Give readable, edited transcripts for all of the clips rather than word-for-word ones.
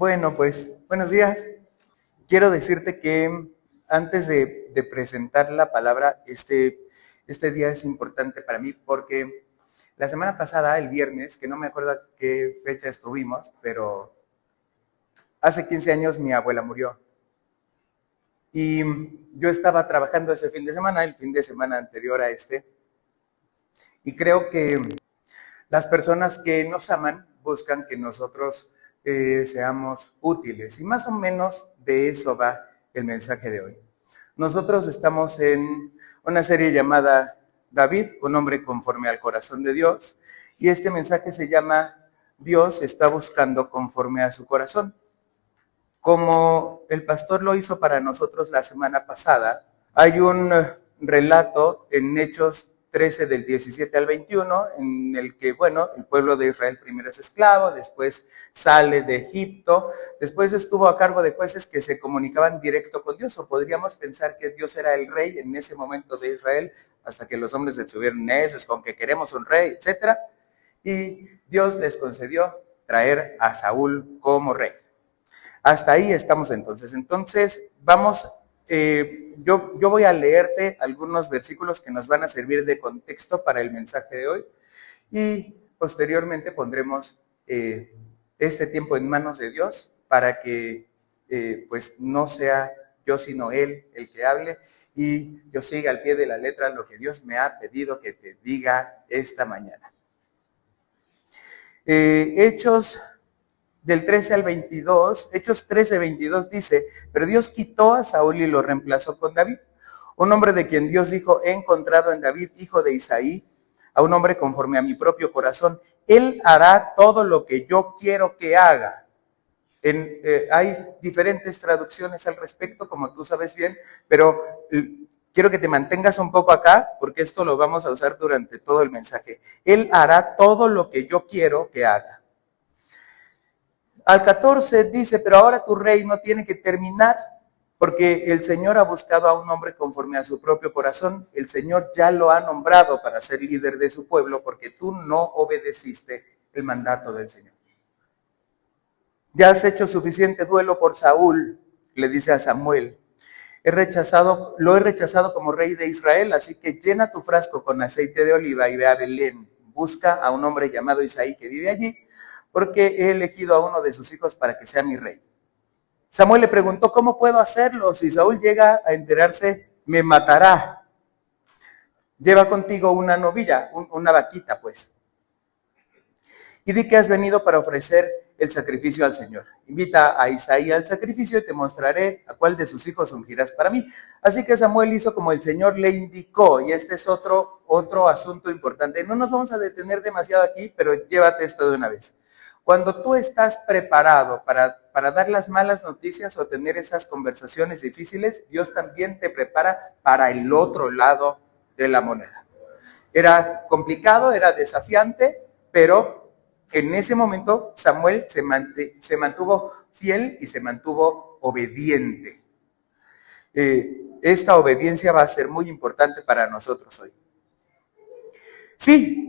Bueno, pues buenos días. Quiero decirte que antes de presentar la palabra, este día es importante para mí porque la semana pasada, el viernes, que no me acuerdo a qué fecha estuvimos, pero hace 15 años mi abuela murió. Y yo estaba trabajando ese fin de semana, el fin de semana anterior a este, y creo que las personas que nos aman buscan que nosotros seamos útiles. Y más o menos de eso va el mensaje de hoy. Nosotros estamos en una serie llamada David, un hombre conforme al corazón de Dios. Y este mensaje se llama Dios está buscando conforme a su corazón. Como el pastor lo hizo para nosotros la semana pasada, hay un relato en Hechos 13 del 17 al 21, en el que, bueno, el pueblo de Israel primero es esclavo, después sale de Egipto, después estuvo a cargo de jueces que se comunicaban directo con Dios, o podríamos pensar que Dios era el rey en ese momento de Israel, hasta que los hombres estuvieron necios con que queremos un rey, etc. Y Dios les concedió traer a Saúl como rey. Hasta ahí estamos entonces. Entonces, vamos, yo voy a leerte algunos versículos que nos van a servir de contexto para el mensaje de hoy y posteriormente pondremos este tiempo en manos de Dios para que pues no sea yo sino Él el que hable y yo siga al pie de la letra lo que Dios me ha pedido que te diga esta mañana. Hechos del 13 al 22, Hechos 13, 22 dice, pero Dios quitó a Saúl y lo reemplazó con David, un hombre de quien Dios dijo, he encontrado en David, hijo de Isaí, a un hombre conforme a mi propio corazón. Él hará todo lo que yo quiero que haga. Hay diferentes traducciones al respecto, como tú sabes bien, pero quiero que te mantengas un poco acá, porque esto lo vamos a usar durante todo el mensaje. Él hará todo lo que yo quiero que haga. Al 14 dice, pero ahora tu reino tiene que terminar, porque el Señor ha buscado a un hombre conforme a su propio corazón. El Señor ya lo ha nombrado para ser líder de su pueblo, porque tú no obedeciste el mandato del Señor. Ya has hecho suficiente duelo por Saúl, le dice a Samuel. Lo he rechazado como rey de Israel, así que llena tu frasco con aceite de oliva y ve a Belén. Busca a un hombre llamado Isaí que vive allí, porque he elegido a uno de sus hijos para que sea mi rey. Samuel le preguntó, ¿cómo puedo hacerlo? Si Saúl llega a enterarse, me matará. Lleva contigo una novilla, una vaquita, pues. Y di que has venido para ofrecer el sacrificio al Señor. Invita a Isaí al sacrificio y te mostraré a cuál de sus hijos ungirás para mí. Así que Samuel hizo como el Señor le indicó, y este es otro asunto importante. No nos vamos a detener demasiado aquí, pero llévate esto de una vez. Cuando tú estás preparado para dar las malas noticias o tener esas conversaciones difíciles, Dios también te prepara para el otro lado de la moneda. Era complicado, era desafiante, pero en ese momento Samuel se mantuvo fiel y se mantuvo obediente. Esta obediencia va a ser muy importante para nosotros hoy. Sí,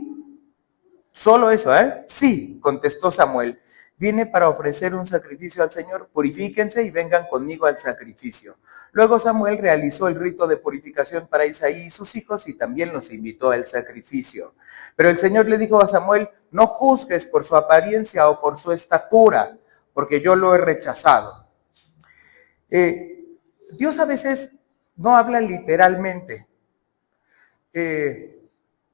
solo eso, ¿eh? Sí, contestó Samuel. Vine para ofrecer un sacrificio al Señor, purifíquense y vengan conmigo al sacrificio. Luego Samuel realizó el rito de purificación para Isaí y sus hijos y también los invitó al sacrificio. Pero el Señor le dijo a Samuel, no juzgues por su apariencia o por su estatura, porque yo lo he rechazado. Dios a veces no habla literalmente.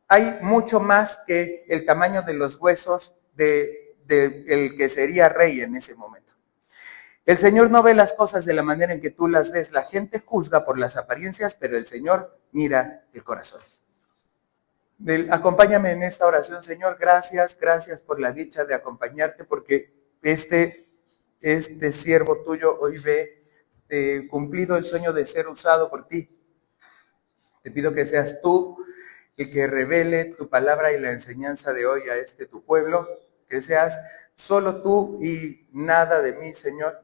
Hay mucho más que el tamaño de los huesos del que sería rey en ese momento. El Señor no ve las cosas de la manera en que tú las ves. La gente juzga por las apariencias, pero el Señor mira el corazón. Acompáñame en esta oración, Señor. Gracias por la dicha de acompañarte, porque este siervo tuyo hoy ve cumplido el sueño de ser usado por ti. Te pido que seas tú el que revele tu palabra y la enseñanza de hoy a tu pueblo, que seas solo tú y nada de mí, Señor,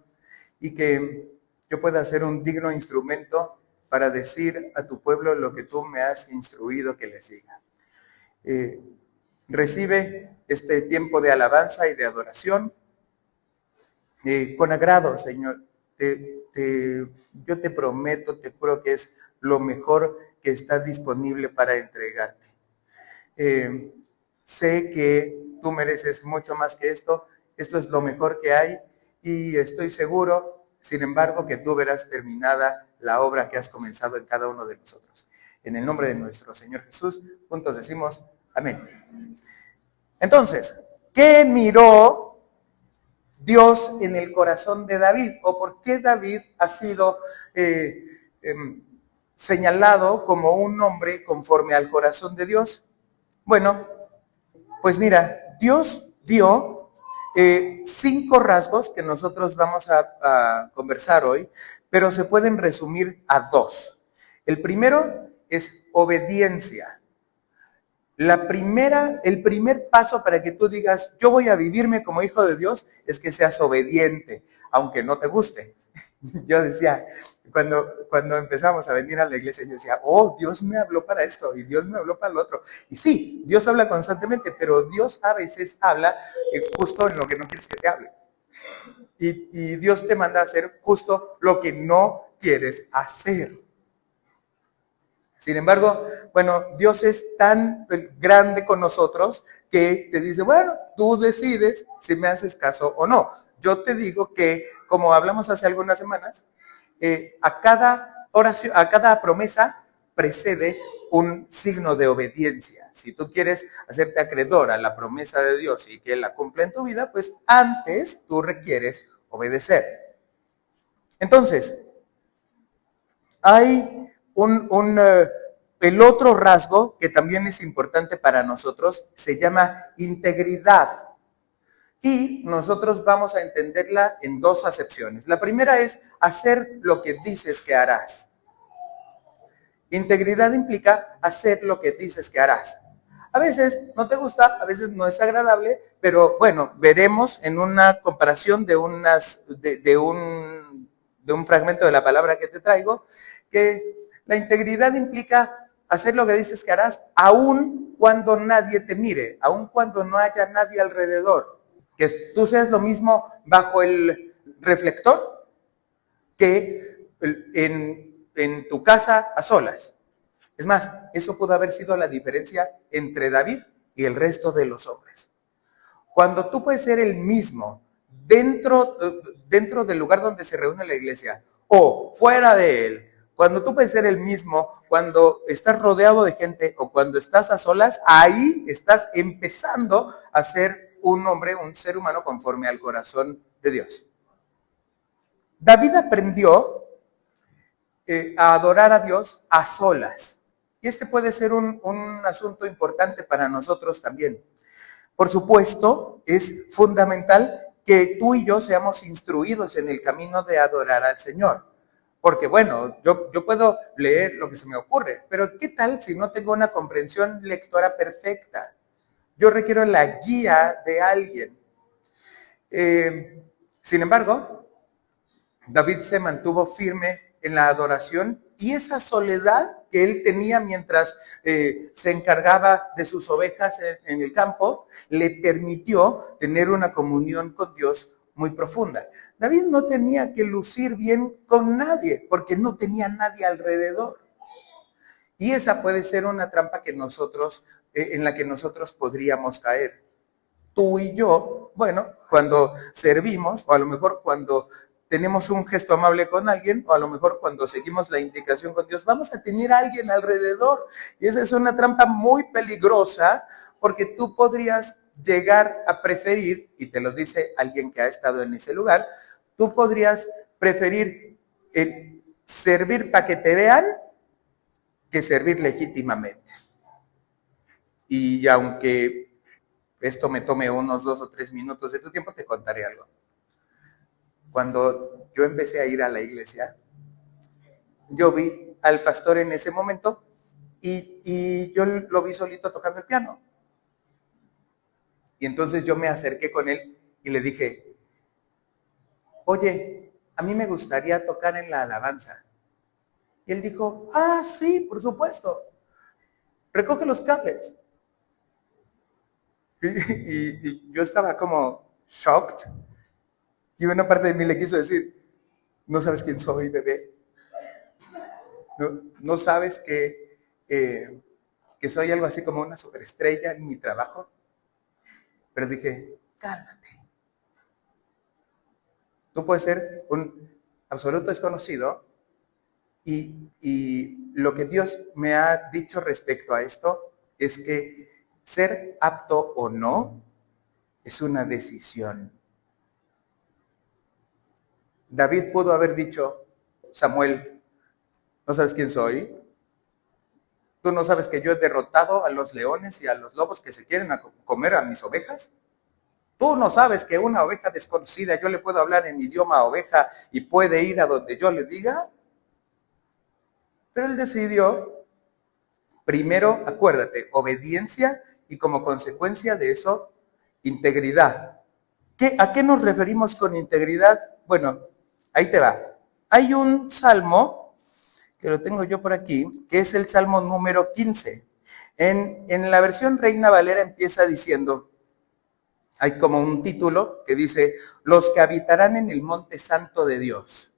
y que yo pueda ser un digno instrumento para decir a tu pueblo lo que tú me has instruido que les diga. Recibe este tiempo de alabanza y de adoración con agrado, Señor. Yo te prometo, te juro que es lo mejor que está disponible para entregarte. Sé que tú mereces mucho más que esto. Esto es lo mejor que hay y estoy seguro, sin embargo, que tú verás terminada la obra que has comenzado en cada uno de nosotros. En el nombre de nuestro Señor Jesús, juntos decimos amén. Entonces, ¿qué miró Dios en el corazón de David? ¿O por qué David ha sido señalado como un hombre conforme al corazón de Dios? Bueno, pues mira, Dios dio 5 rasgos que nosotros vamos a conversar hoy, pero se pueden resumir a 2. El primero es obediencia. El primer paso para que tú digas, yo voy a vivirme como hijo de Dios, es que seas obediente, aunque no te guste. Yo decía, cuando empezamos a venir a la iglesia, yo decía, oh, Dios me habló para esto y Dios me habló para lo otro. Y sí, Dios habla constantemente, pero Dios a veces habla justo en lo que no quieres que te hable. Y Dios te manda a hacer justo lo que no quieres hacer. Sin embargo, bueno, Dios es tan grande con nosotros que te dice, bueno, tú decides si me haces caso o no. Yo te digo que, como hablamos hace algunas semanas, a cada oración, a cada promesa precede un signo de obediencia. Si tú quieres hacerte acreedor a la promesa de Dios y que Él la cumpla en tu vida, pues antes tú requieres obedecer. Entonces, hay el otro rasgo que también es importante para nosotros, se llama integridad. Y nosotros vamos a entenderla en 2 acepciones. La primera es hacer lo que dices que harás. Integridad implica hacer lo que dices que harás. A veces no te gusta, a veces no es agradable, pero bueno, veremos en una comparación de un fragmento de la palabra que te traigo, que la integridad implica hacer lo que dices que harás, aun cuando nadie te mire, aun cuando no haya nadie alrededor. Que tú seas lo mismo bajo el reflector que en tu casa a solas. Es más, eso pudo haber sido la diferencia entre David y el resto de los hombres. Cuando tú puedes ser el mismo dentro del lugar donde se reúne la iglesia o fuera de él, cuando tú puedes ser el mismo, cuando estás rodeado de gente o cuando estás a solas, ahí estás empezando a ser un hombre, un ser humano conforme al corazón de Dios. David aprendió a adorar a Dios a solas. Y este puede ser un asunto importante para nosotros también. Por supuesto, es fundamental que tú y yo seamos instruidos en el camino de adorar al Señor. Porque bueno, yo puedo leer lo que se me ocurre, pero ¿qué tal si no tengo una comprensión lectora perfecta? Yo requiero la guía de alguien. Sin embargo, David se mantuvo firme en la adoración y esa soledad que él tenía mientras se encargaba de sus ovejas en el campo, le permitió tener una comunión con Dios muy profunda. David no tenía que lucir bien con nadie, porque no tenía nadie alrededor. Y esa puede ser una trampa que en la que nosotros podríamos caer. Tú y yo, bueno, cuando servimos, o a lo mejor cuando tenemos un gesto amable con alguien, o a lo mejor cuando seguimos la indicación con Dios, vamos a tener a alguien alrededor. Y esa es una trampa muy peligrosa, porque tú podrías llegar a preferir, y te lo dice alguien que ha estado en ese lugar, tú podrías preferir servir para que te vean que servir legítimamente. Y aunque esto me tome unos 2 o 3 minutos de tu tiempo, te contaré algo. Cuando yo empecé a ir a la iglesia, yo vi al pastor en ese momento y yo lo vi solito tocando el piano. Y entonces yo me acerqué con él y le dije, oye, a mí me gustaría tocar en la alabanza. Y él dijo, sí, por supuesto, recoge los cables. Y yo estaba como shocked. Y una parte de mí le quiso decir, no sabes quién soy, bebé. No sabes que soy algo así como una superestrella en mi trabajo. Pero dije, cálmate. Tú puedes ser un absoluto desconocido y lo que Dios me ha dicho respecto a esto es que ser apto o no es una decisión. David pudo haber dicho, Samuel, ¿no sabes quién soy? ¿Tú no sabes que yo he derrotado a los leones y a los lobos que se quieren comer a mis ovejas? ¿Tú no sabes que una oveja desconocida yo le puedo hablar en idioma oveja y puede ir a donde yo le diga? Pero él decidió, primero, acuérdate, obediencia y como consecuencia de eso, integridad. ¿A qué nos referimos con integridad? Bueno, ahí te va. Hay un salmo, que lo tengo yo por aquí, que es el salmo número 15. En la versión Reina Valera empieza diciendo, hay como un título que dice, los que habitarán en el monte santo de Dios.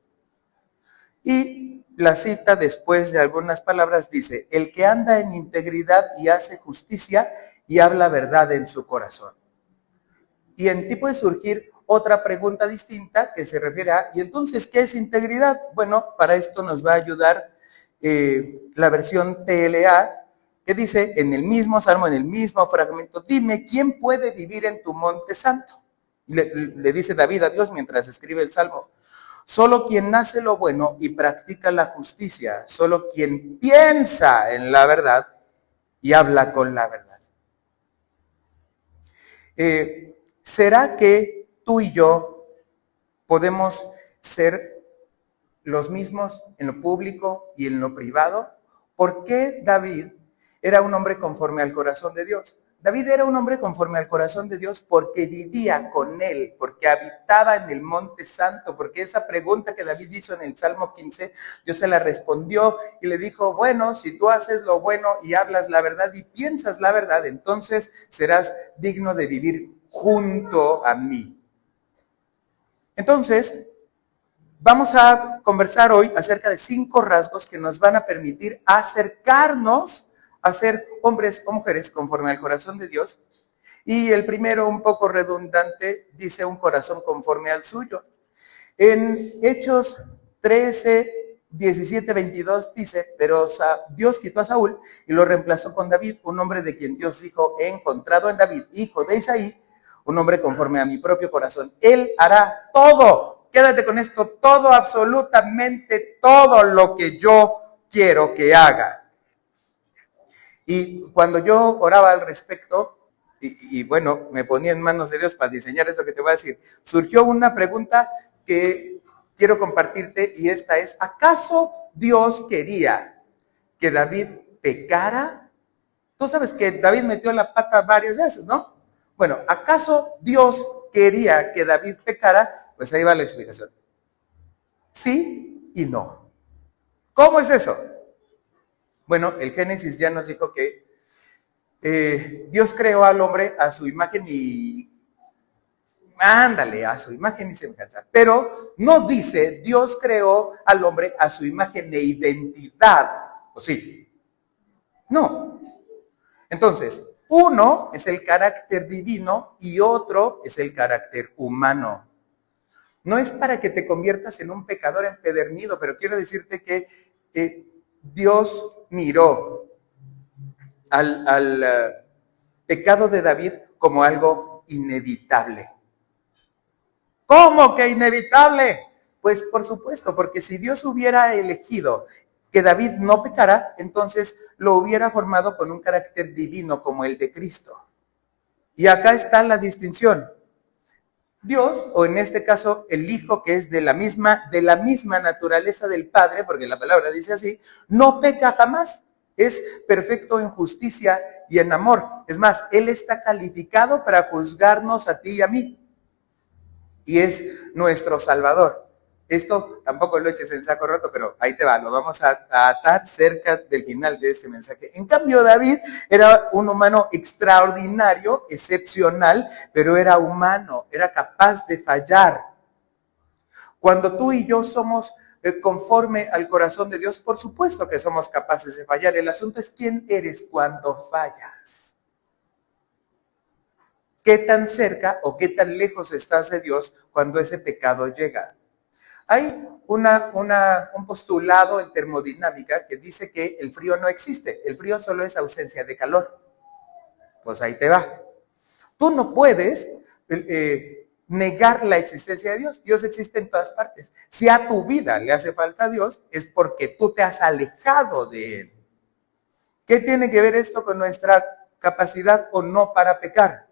Y la cita después de algunas palabras dice, el que anda en integridad y hace justicia y habla verdad en su corazón. Y en ti puede surgir otra pregunta distinta que se refiere a, ¿y entonces qué es integridad? Bueno, para esto nos va a ayudar la versión TLA, que dice en el mismo salmo, en el mismo fragmento, dime, ¿quién puede vivir en tu monte santo? Le dice David a Dios mientras escribe el salmo. Solo quien hace lo bueno y practica la justicia, solo quien piensa en la verdad y habla con la verdad. ¿Será que tú y yo podemos ser los mismos en lo público y en lo privado? ¿Por qué David era un hombre conforme al corazón de Dios? David era un hombre conforme al corazón de Dios porque vivía con él, porque habitaba en el monte santo, porque esa pregunta que David hizo en el Salmo 15, Dios se la respondió y le dijo, bueno, si tú haces lo bueno y hablas la verdad y piensas la verdad, entonces serás digno de vivir junto a mí. Entonces, vamos a conversar hoy acerca de 5 rasgos que nos van a permitir acercarnos a ser hombres o mujeres conforme al corazón de Dios. Y el primero, un poco redundante, dice un corazón conforme al suyo. En Hechos 13, 17, 22 dice, pero Dios quitó a Saúl y lo reemplazó con David, un hombre de quien Dios dijo, he encontrado en David, hijo de Isaí, un hombre conforme a mi propio corazón. Él hará todo, quédate con esto, todo, absolutamente todo lo que yo quiero que haga. Y cuando yo oraba al respecto, y bueno, me ponía en manos de Dios para diseñar esto que te voy a decir, surgió una pregunta que quiero compartirte y esta es, ¿acaso Dios quería que David pecara? Tú sabes que David metió la pata varias veces, ¿no? Bueno, ¿acaso Dios quería que David pecara? Pues ahí va la explicación. Sí y no. ¿Cómo es eso? Bueno, el Génesis ya nos dijo que Dios creó al hombre a su imagen y a su imagen y semejanza. Pero no dice Dios creó al hombre a su imagen e identidad. ¿O sí? No. Entonces, uno es el carácter divino y otro es el carácter humano. No es para que te conviertas en un pecador empedernido, pero quiero decirte que Dios miró al pecado de David como algo inevitable. ¿Cómo que inevitable? Pues por supuesto, porque si Dios hubiera elegido que David no pecara, entonces lo hubiera formado con un carácter divino como el de Cristo. Y acá está la distinción. Dios, o en este caso el Hijo, que es de la misma naturaleza del Padre, porque la palabra dice así, no peca jamás. Es perfecto en justicia y en amor. Es más, Él está calificado para juzgarnos a ti y a mí. Y es nuestro Salvador. Esto tampoco lo eches en saco roto, pero ahí te va, lo vamos a atar cerca del final de este mensaje. En cambio, David era un humano extraordinario, excepcional, pero era humano, era capaz de fallar. Cuando tú y yo somos conforme al corazón de Dios, por supuesto que somos capaces de fallar. El asunto es quién eres cuando fallas. ¿Qué tan cerca o qué tan lejos estás de Dios cuando ese pecado llega? Hay un postulado en termodinámica que dice que el frío no existe. El frío solo es ausencia de calor. Pues ahí te va. Tú no puedes negar la existencia de Dios. Dios existe en todas partes. Si a tu vida le hace falta a Dios, es porque tú te has alejado de Él. ¿Qué tiene que ver esto con nuestra capacidad o no para pecar?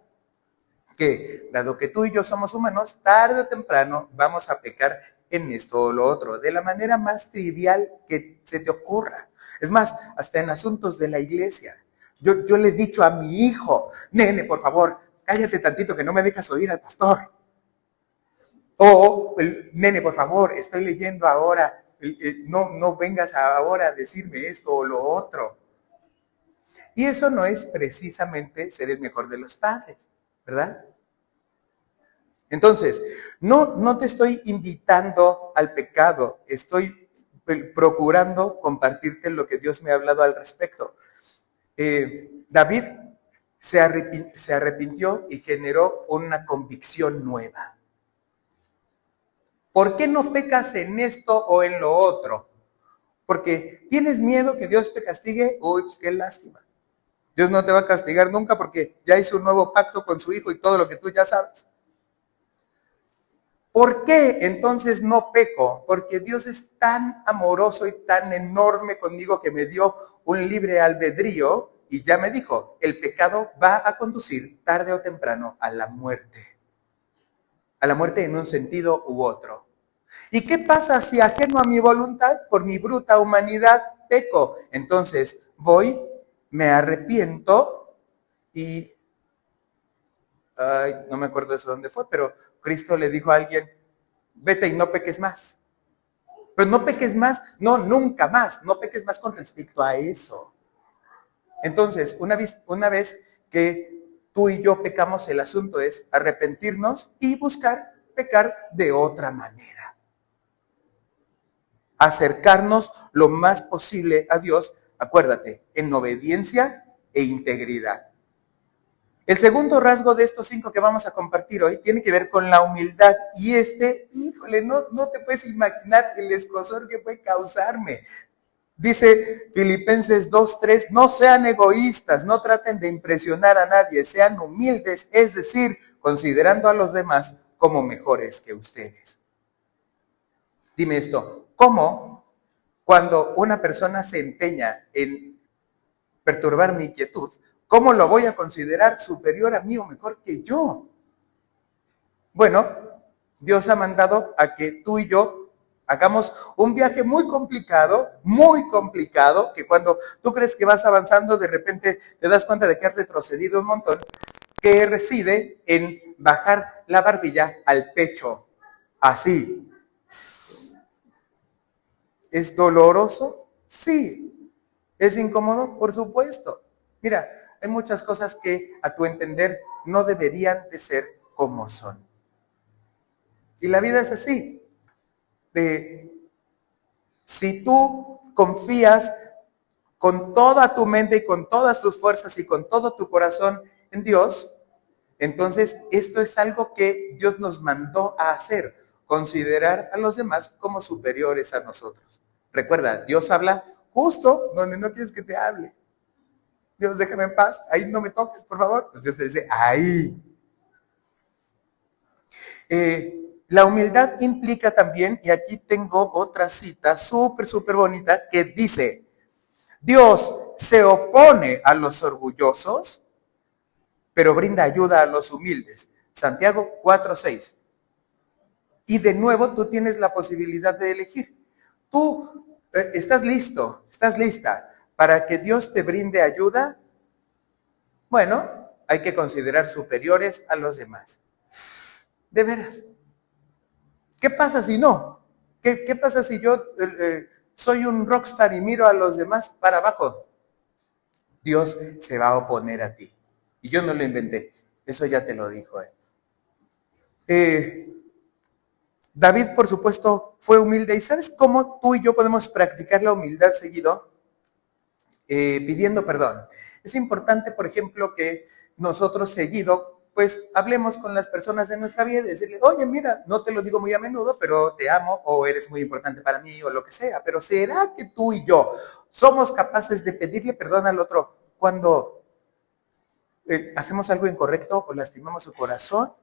Que dado que tú y yo somos humanos, tarde o temprano vamos a pecar en esto o lo otro, de la manera más trivial que se te ocurra. Es más, hasta en asuntos de la iglesia. Yo le he dicho a mi hijo, nene, por favor, cállate tantito que no me dejas oír al pastor. O, nene, por favor, estoy leyendo ahora, no vengas ahora a decirme esto o lo otro. Y eso no es precisamente ser el mejor de los padres, ¿verdad? Entonces, no te estoy invitando al pecado, estoy procurando compartirte lo que Dios me ha hablado al respecto. David se arrepintió y generó una convicción nueva. ¿Por qué no pecas en esto o en lo otro? Porque tienes miedo que Dios te castigue. Uy, pues qué lástima. Dios no te va a castigar nunca porque ya hizo un nuevo pacto con su hijo y todo lo que tú ya sabes. ¿Por qué entonces no peco? Porque Dios es tan amoroso y tan enorme conmigo que me dio un libre albedrío y ya me dijo, el pecado va a conducir tarde o temprano a la muerte. A la muerte en un sentido u otro. ¿Y qué pasa si ajeno a mi voluntad, por mi bruta humanidad, peco? Entonces voy, me arrepiento y no me acuerdo eso dónde fue, pero Cristo le dijo a alguien, vete y no peques más. Pero no peques más, no, nunca más, no peques más con respecto a eso. Entonces, una vez que tú y yo pecamos, el asunto es arrepentirnos y buscar pecar de otra manera. Acercarnos lo más posible a Dios, acuérdate, en obediencia e integridad. El segundo rasgo de estos 5 que vamos a compartir hoy tiene que ver con la humildad. Y híjole, no te puedes imaginar el escozor que puede causarme. Dice Filipenses 2:3, no sean egoístas, no traten de impresionar a nadie, sean humildes, es decir, considerando a los demás como mejores que ustedes. Dime esto, ¿cómo cuando una persona se empeña en perturbar mi quietud, cómo lo voy a considerar superior a mí o mejor que yo? Bueno, Dios ha mandado a que tú y yo hagamos un viaje muy complicado, que cuando tú crees que vas avanzando, de repente te das cuenta de que has retrocedido un montón, que reside en bajar la barbilla al pecho, así. ¿Es doloroso? Sí. ¿Es incómodo? Por supuesto. Mira, hay muchas cosas que a tu entender no deberían de ser como son. Y la vida es así. Si tú confías con toda tu mente y con todas tus fuerzas y con todo tu corazón en Dios, entonces esto es algo que Dios nos mandó a hacer, considerar a los demás como superiores a nosotros. Recuerda, Dios habla justo donde no quieres que te hable. Dios, déjame en paz, ahí no me toques, por favor. Pues Dios te dice, ahí. La humildad implica también, y aquí tengo otra cita súper bonita que dice, Dios se opone a los orgullosos, pero brinda ayuda a los humildes. Santiago 4:6. Y de nuevo tú tienes la posibilidad de elegir. Tú estás listo, estás lista para que Dios te brinde ayuda. Bueno, hay que considerar superiores a los demás. De veras. ¿Qué pasa si no? ¿Qué pasa si yo soy un rockstar y miro a los demás para abajo? Dios se va a oponer a ti. Y yo no lo inventé. Eso ya te lo dijo él. David, por supuesto, fue humilde. ¿Y sabes cómo tú y yo podemos practicar la humildad seguido? Pidiendo perdón. Es importante, por ejemplo, que nosotros seguido, pues hablemos con las personas de nuestra vida y decirle, oye, mira, no te lo digo muy a menudo, pero te amo o eres muy importante para mí o lo que sea, pero ¿será que tú y yo somos capaces de pedirle perdón al otro cuando hacemos algo incorrecto o lastimamos su corazón?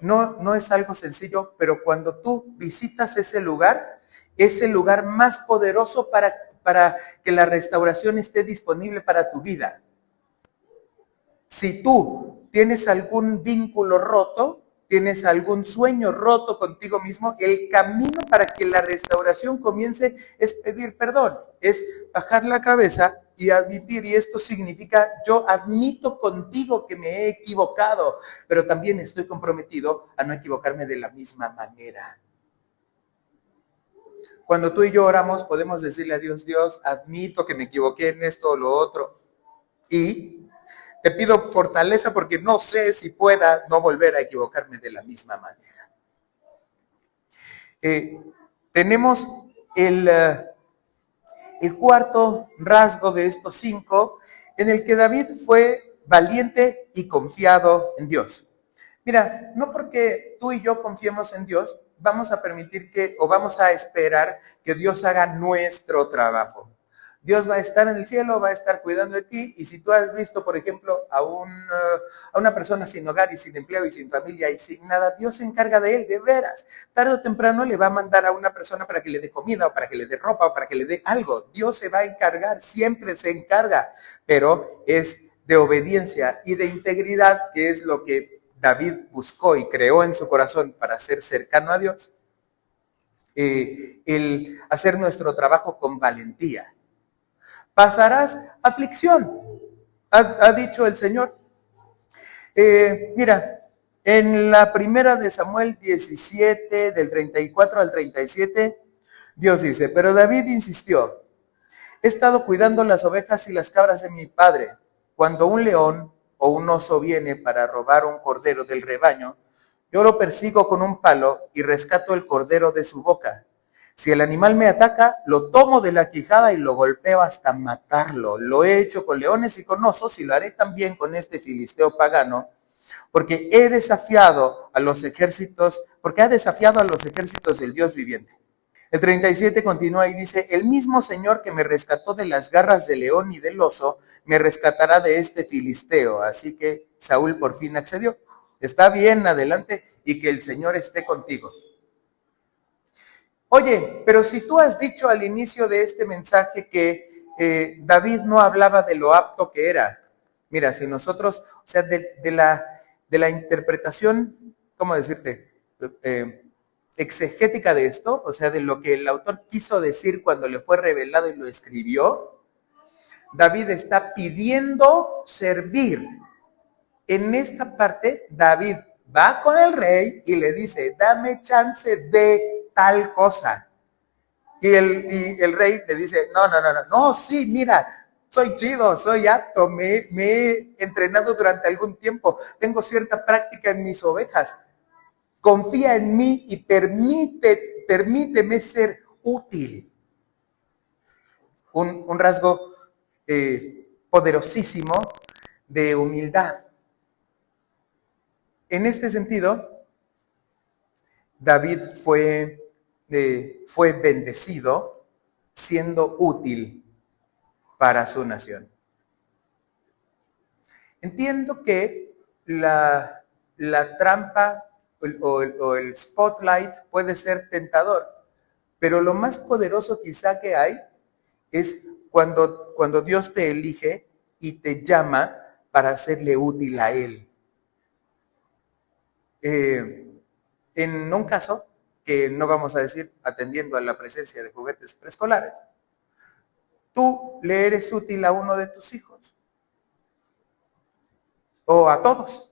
No es algo sencillo, pero cuando tú visitas ese lugar, es el lugar más poderoso para que la restauración esté disponible para tu vida. Si tú tienes algún vínculo roto, tienes algún sueño roto contigo mismo, el camino para que la restauración comience es pedir perdón, es bajar la cabeza y admitir, y esto significa, yo admito contigo que me he equivocado, pero también estoy comprometido a no equivocarme de la misma manera. Cuando tú y yo oramos, podemos decirle a Dios, Dios, admito que me equivoqué en esto o lo otro, y te pido fortaleza porque no sé si pueda no volver a equivocarme de la misma manera. Tenemos el cuarto rasgo de estos 5, en el que David fue valiente y confiado en Dios. Mira, no porque tú y yo confiemos en Dios, vamos a permitir que, o vamos a esperar que Dios haga nuestro trabajo. Dios va a estar en el cielo, va a estar cuidando de ti, y si tú has visto, por ejemplo, a una persona sin hogar y sin empleo y sin familia y sin nada, Dios se encarga de él, de veras. Tarde o temprano le va a mandar a una persona para que le dé comida o para que le dé ropa o para que le dé algo. Dios se va a encargar, siempre se encarga, pero es de obediencia y de integridad, que es lo que David buscó y creó en su corazón para ser cercano a Dios, el hacer nuestro trabajo con valentía. Pasarás aflicción, ha dicho el Señor. Mira, en la primera de Samuel 17, del 34 al 37, Dios dice, pero David insistió, he estado cuidando las ovejas y las cabras de mi padre. Cuando un león o un oso viene para robar un cordero del rebaño, yo lo persigo con un palo y rescato el cordero de su boca. Si el animal me ataca, lo tomo de la quijada y lo golpeo hasta matarlo. Lo he hecho con leones y con osos y lo haré también con este filisteo pagano, porque he desafiado a los ejércitos, porque ha desafiado a los ejércitos del Dios viviente. El 37 continúa y dice, el mismo Señor que me rescató de las garras del león y del oso, me rescatará de este filisteo. Así que Saúl por fin accedió. Está bien, adelante, y que el Señor esté contigo. Oye, pero si tú has dicho al inicio de este mensaje que David no hablaba de lo apto que era. Mira, si nosotros, o sea, de la interpretación, ¿cómo decirte? Exegética de esto, o sea, de lo que el autor quiso decir cuando le fue revelado y lo escribió, David está pidiendo servir. En esta parte, David va con el rey y le dice, dame chance de tal cosa. Y el rey le dice, no, sí, mira, soy chido, soy apto, me he entrenado durante algún tiempo, tengo cierta práctica en mis ovejas. Confía en mí y permíteme ser útil. Un rasgo poderosísimo de humildad. En este sentido, David fue bendecido siendo útil para su nación. Entiendo que la trampa o el spotlight puede ser tentador, pero lo más poderoso quizá que hay es cuando Dios te elige y te llama para hacerle útil a Él. En un caso, que no vamos a decir atendiendo a la presencia de juguetes preescolares, tú le eres útil a uno de tus hijos o a todos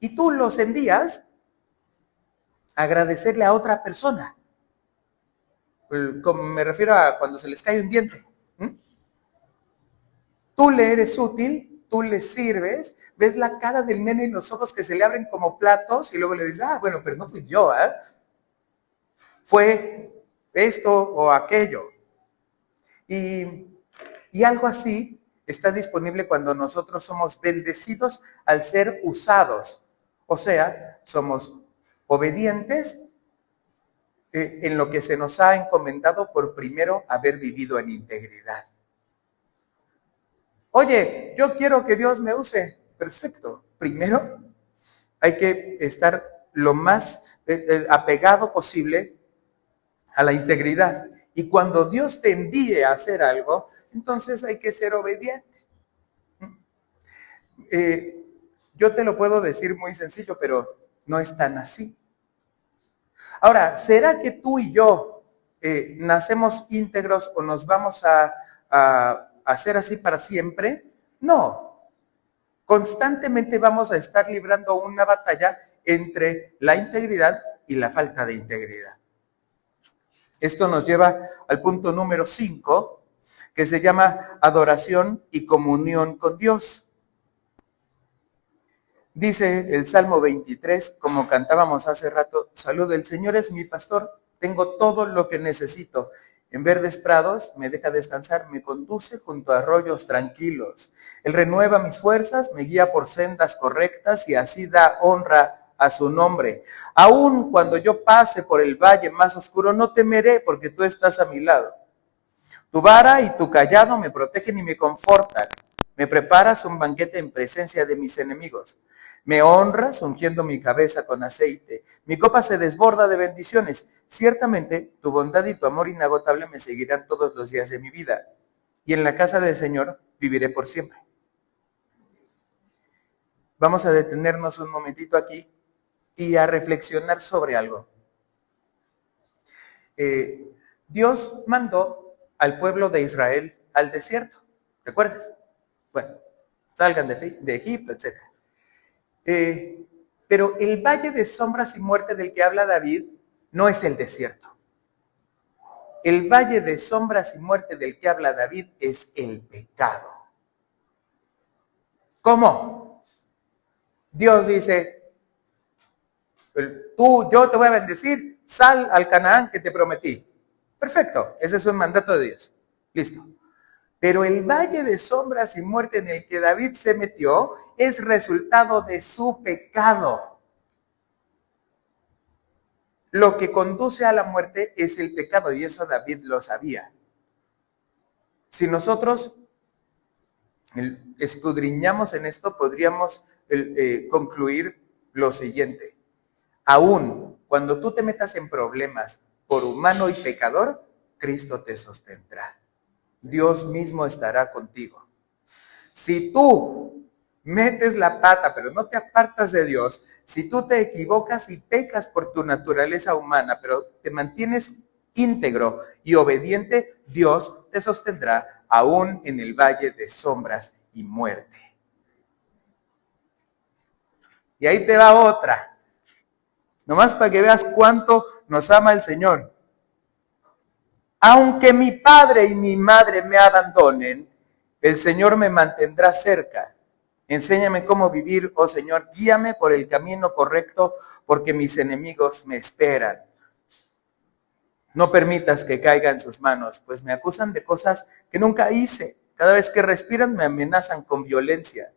y tú los envías a agradecerle a otra persona. Me refiero a cuando se les cae un diente. Tú le eres útil, tú le sirves, ves la cara del nene y los ojos que se le abren como platos y luego le dices, bueno, pero no fui yo, ¿eh? Fue esto o aquello. Y algo así está disponible cuando nosotros somos bendecidos al ser usados. O sea, somos obedientes en lo que se nos ha encomendado por primero haber vivido en integridad. Oye, yo quiero que Dios me use. Perfecto. Primero hay que estar lo más apegado posible a la integridad. Y cuando Dios te envíe a hacer algo, entonces hay que ser obediente. Yo te lo puedo decir muy sencillo, pero no es tan así. Ahora, ¿será que tú y yo nacemos íntegros o nos vamos a hacer así para siempre? No. Constantemente vamos a estar librando una batalla entre la integridad y la falta de integridad. Esto nos lleva al punto número 5, que se llama adoración y comunión con Dios. Dice el Salmo 23, como cantábamos hace rato, salud, el Señor es mi pastor, tengo todo lo que necesito. En verdes prados me deja descansar, me conduce junto a arroyos tranquilos. Él renueva mis fuerzas, me guía por sendas correctas y así da honra a su nombre. Aun cuando yo pase por el valle más oscuro, no temeré porque tú estás a mi lado. Tu vara y tu cayado me protegen y me confortan. Me preparas un banquete en presencia de mis enemigos. Me honras ungiendo mi cabeza con aceite. Mi copa se desborda de bendiciones. Ciertamente, tu bondad y tu amor inagotable me seguirán todos los días de mi vida. Y en la casa del Señor viviré por siempre. Vamos a detenernos un momentito aquí y a reflexionar sobre algo. Dios mandó al pueblo de Israel al desierto. ¿Recuerdas? Bueno, salgan de Egipto, etc. Pero el valle de sombras y muerte del que habla David no es el desierto. El valle de sombras y muerte del que habla David es el pecado. ¿Cómo? Dios dice, yo te voy a bendecir, sal al Canaán que te prometí. Perfecto, ese es un mandato de Dios. Listo. Pero el valle de sombras y muerte en el que David se metió es resultado de su pecado. Lo que conduce a la muerte es el pecado y eso David lo sabía. Si nosotros escudriñamos en esto, podríamos concluir lo siguiente. Aún cuando tú te metas en problemas por humano y pecador, Cristo te sostendrá. Dios mismo estará contigo. Si tú metes la pata, pero no te apartas de Dios, si tú te equivocas y pecas por tu naturaleza humana, pero te mantienes íntegro y obediente, Dios te sostendrá aún en el valle de sombras y muerte. Y ahí te va otra. Nomás para que veas cuánto nos ama el Señor. Aunque mi padre y mi madre me abandonen, el Señor me mantendrá cerca. Enséñame cómo vivir, oh Señor, guíame por el camino correcto, porque mis enemigos me esperan. No permitas que caiga en sus manos, pues me acusan de cosas que nunca hice. Cada vez que respiran me amenazan con violencia.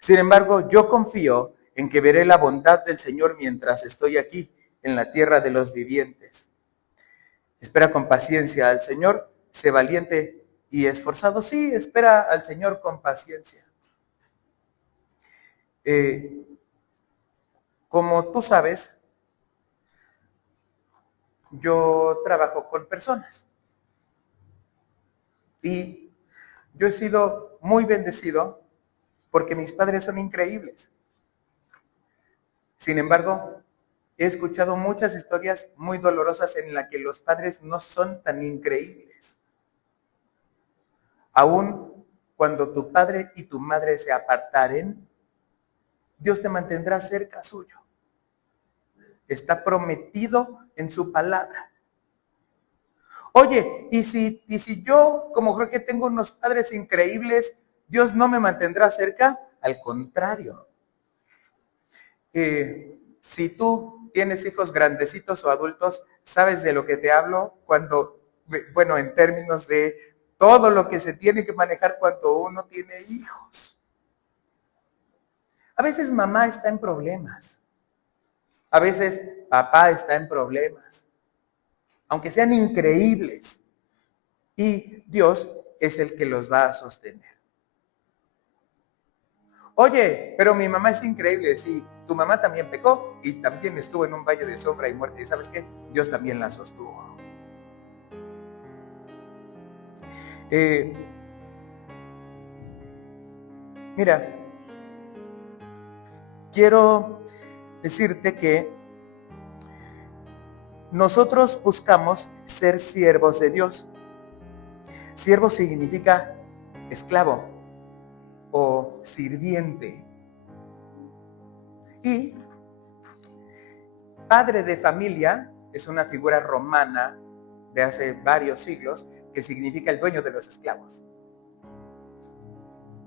Sin embargo, yo confío en que veré la bondad del Señor mientras estoy aquí, en la tierra de los vivientes. Espera con paciencia al Señor, sé valiente y esforzado. Sí, espera al Señor con paciencia. Como tú sabes, yo trabajo con personas y yo he sido muy bendecido porque mis padres son increíbles. Sin embargo, he escuchado muchas historias muy dolorosas en las que los padres no son tan increíbles. Aún cuando tu padre y tu madre se apartaren, Dios te mantendrá cerca suyo. Está prometido en su palabra. Oye, y si yo, como creo que tengo unos padres increíbles, Dios no me mantendrá cerca, al contrario. Si tú tienes hijos grandecitos o adultos, sabes de lo que te hablo cuando, bueno, en términos de todo lo que se tiene que manejar cuando uno tiene hijos. A veces mamá está en problemas. A veces papá está en problemas. Aunque sean increíbles. Y Dios es el que los va a sostener. Oye, pero mi mamá es increíble. Sí, tu mamá también pecó y también estuvo en un valle de sombra y muerte. ¿Y sabes qué? Dios también la sostuvo. Mira, quiero decirte que nosotros buscamos ser siervos de Dios. Siervo significa esclavo o sirviente. Y padre de familia es una figura romana de hace varios siglos que significa el dueño de los esclavos.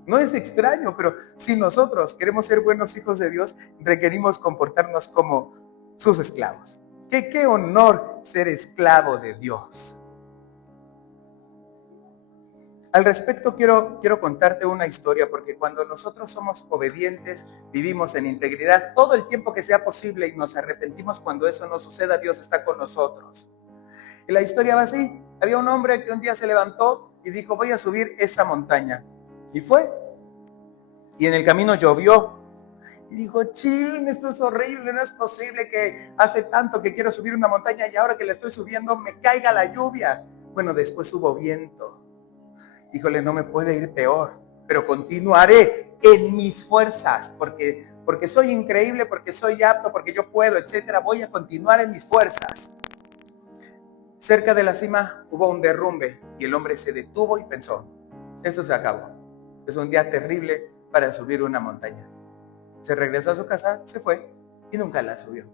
No es extraño, pero si nosotros queremos ser buenos hijos de Dios, requerimos comportarnos como sus esclavos. ¡Qué honor ser esclavo de Dios! Al respecto quiero contarte una historia, porque cuando nosotros somos obedientes, vivimos en integridad todo el tiempo que sea posible y nos arrepentimos cuando eso no suceda, Dios está con nosotros. Y la historia va así. Había un hombre que un día se levantó y dijo, voy a subir esa montaña. Y fue. Y en el camino llovió. Y dijo, chin, esto es horrible, no es posible que hace tanto que quiero subir una montaña y ahora que la estoy subiendo me caiga la lluvia. Bueno, después hubo viento. Híjole, no me puede ir peor, pero continuaré en mis fuerzas, porque soy increíble, porque soy apto, porque yo puedo, etcétera. Voy a continuar en mis fuerzas. Cerca de la cima hubo un derrumbe y el hombre se detuvo y pensó, esto se acabó. Es un día terrible para subir una montaña. Se regresó a su casa, se fue y nunca la subió.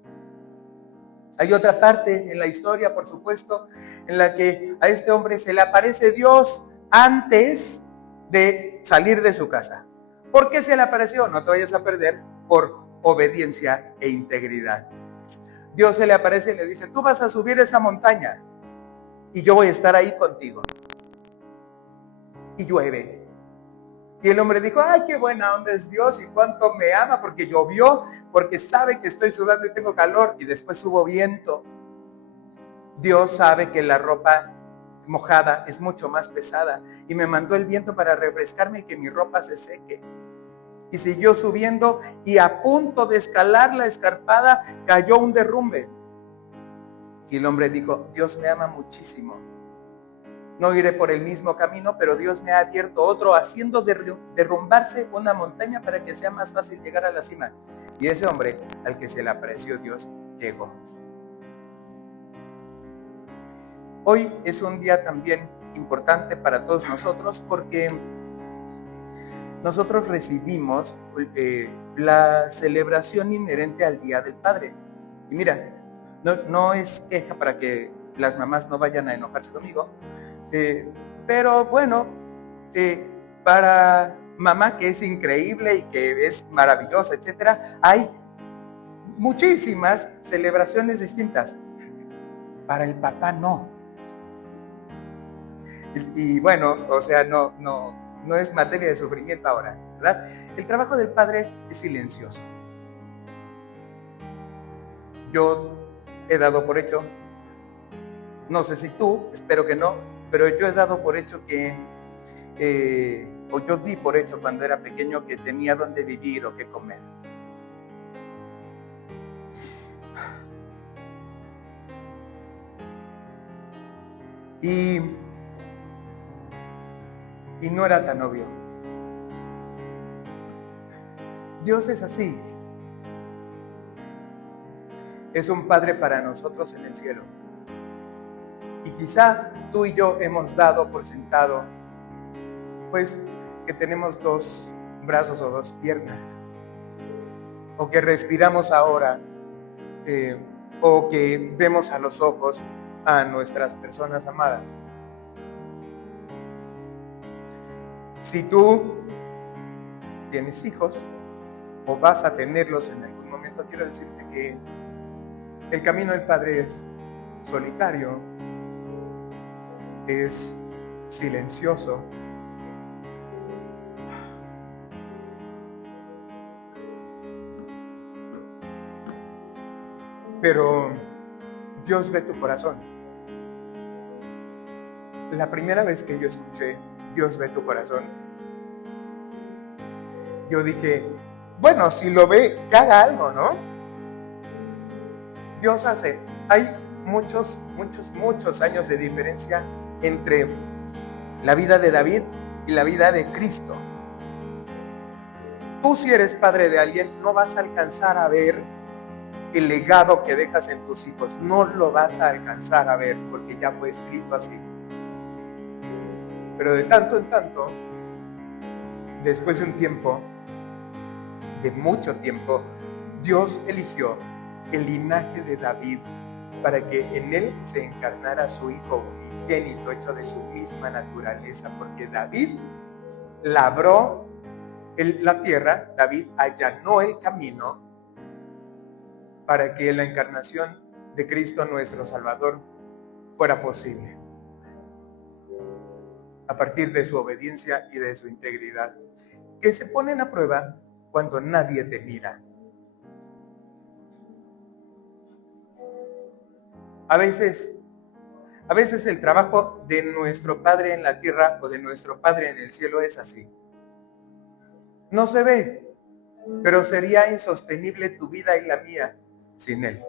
Hay otra parte en la historia, por supuesto, en la que a este hombre se le aparece Dios antes de salir de su casa. ¿Por qué se le apareció? No te vayas a perder, por obediencia e integridad. Dios se le aparece y le dice, tú vas a subir esa montaña y yo voy a estar ahí contigo. Y llueve. Y el hombre dijo, ay, qué buena onda es Dios y cuánto me ama porque llovió, porque sabe que estoy sudando y tengo calor. Y después hubo viento. Dios sabe que la ropa mojada es mucho más pesada y me mandó el viento para refrescarme y que mi ropa se seque. Y siguió subiendo y a punto de escalar la escarpada cayó un derrumbe. Y el hombre dijo, Dios me ama muchísimo. No iré por el mismo camino, pero Dios me ha abierto otro, haciendo derrumbarse una montaña para que sea más fácil llegar a la cima. Y ese hombre, al que se le apareció Dios, llegó. Hoy es un día también importante para todos nosotros porque nosotros recibimos la celebración inherente al Día del Padre. Y mira, no es queja para que las mamás no vayan a enojarse conmigo, pero bueno, para mamá que es increíble y que es maravillosa, etcétera, hay muchísimas celebraciones distintas. Para el papá no. Y bueno, o sea, no es materia de sufrimiento ahora, ¿verdad? El trabajo del padre es silencioso. Yo he dado por hecho, no sé si tú, espero que no, pero yo he dado por hecho que, o yo di por hecho cuando era pequeño que tenía dónde vivir o qué comer. Y no era tan obvio. Dios es así. Es un Padre para nosotros en el cielo. Y quizá tú y yo hemos dado por sentado, pues, que tenemos dos brazos o dos piernas. O que respiramos ahora. O que vemos a los ojos a nuestras personas amadas. Si tú tienes hijos o vas a tenerlos en algún momento, quiero decirte que el camino del Padre es solitario, es silencioso, pero Dios ve tu corazón. La primera vez que yo escuché Dios ve tu corazón, yo dije, bueno, si lo ve, que haga algo, ¿no? Dios hace. Hay muchos años de diferencia entre la vida de David y la vida de Cristo. Tú, si eres padre de alguien, no vas a alcanzar a ver el legado que dejas en tus hijos. No lo vas a alcanzar a ver porque ya fue escrito así. Pero de tanto en tanto, después de un tiempo, de mucho tiempo, Dios eligió el linaje de David para que en él se encarnara su hijo unigénito, hecho de su misma naturaleza, porque David labró la tierra, David allanó el camino para que la encarnación de Cristo nuestro Salvador fuera posible, a partir de su obediencia y de su integridad, que se ponen a prueba cuando nadie te mira. A veces el trabajo de nuestro Padre en la tierra o de nuestro Padre en el cielo es así. No se ve, pero sería insostenible tu vida y la mía sin Él.